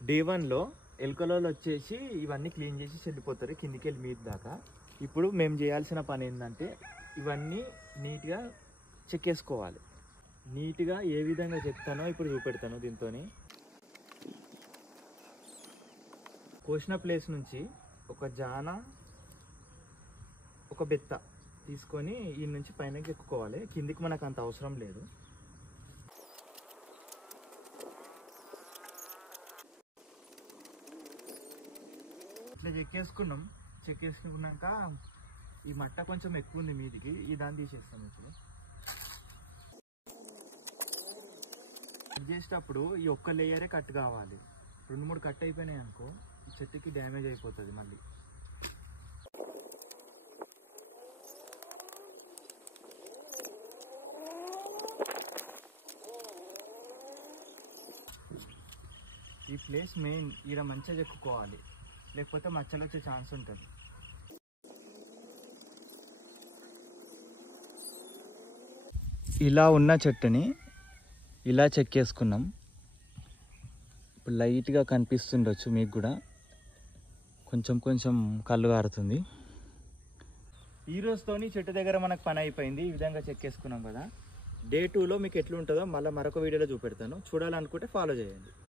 Day 1లో ఎలుకలలో వచ్చేసి ఇవన్నీ clean చేసి వెళ్ళిపోతారు కిందికి వెళ్ళి మీద దాకా. ఇప్పుడు మేము చేయాల్సిన పని ఏంటంటే ఇవన్నీ నీట్గా చెక్కేసుకోవాలి. నీట్గా ఏ విధంగా చెప్తానో ఇప్పుడు చూపెడతాను. దీంతో కోసిన ప్లేస్ నుంచి ఒక జాన ఒక బెత్త తీసుకొని ఈ నుంచి పైనకి ఎక్కుకోవాలి. కిందికి మనకు అంత అవసరం లేదు. ఇట్లా చెక్కేసుకున్నాక ఈ మట్ట కొంచెం ఎక్కువ ఉంది మీదికి, ఈ దాన్ని తీసేస్తాం. ఇప్పుడు కట్ చేసేటప్పుడు ఈ ఒక్క లేయరే కట్ కావాలి. 2-3 కట్ అయిపోయినాయి అనుకో ఈ చెట్టుకి డ్యామేజ్ అయిపోతుంది మళ్ళీ. ఈ ప్లేస్ మెయిన్ ఈడ మంచిగా చెక్కుకోవాలి, లేకపోతే మచ్చలు వచ్చే ఛాన్స్ ఉంటుంది. ఇలా ఉన్న చెట్టుని ఇలా చెక్కేసుకున్నాం. ఇప్పుడు లైట్గా కనిపిస్తుండొచ్చు మీకు కూడా, కొంచెం కళ్ళు కారుతుంది. ఈ రోజుతోని చెట్టు దగ్గర మనకు పని అయిపోయింది. ఈ విధంగా చెక్కేసుకున్నాం కదా. డే 2లో మీకు ఎట్లుంటుందో మళ్ళీ మరొక వీడియోలో చూపెడతాను. చూడాలనుకుంటే ఫాలో చేయండి.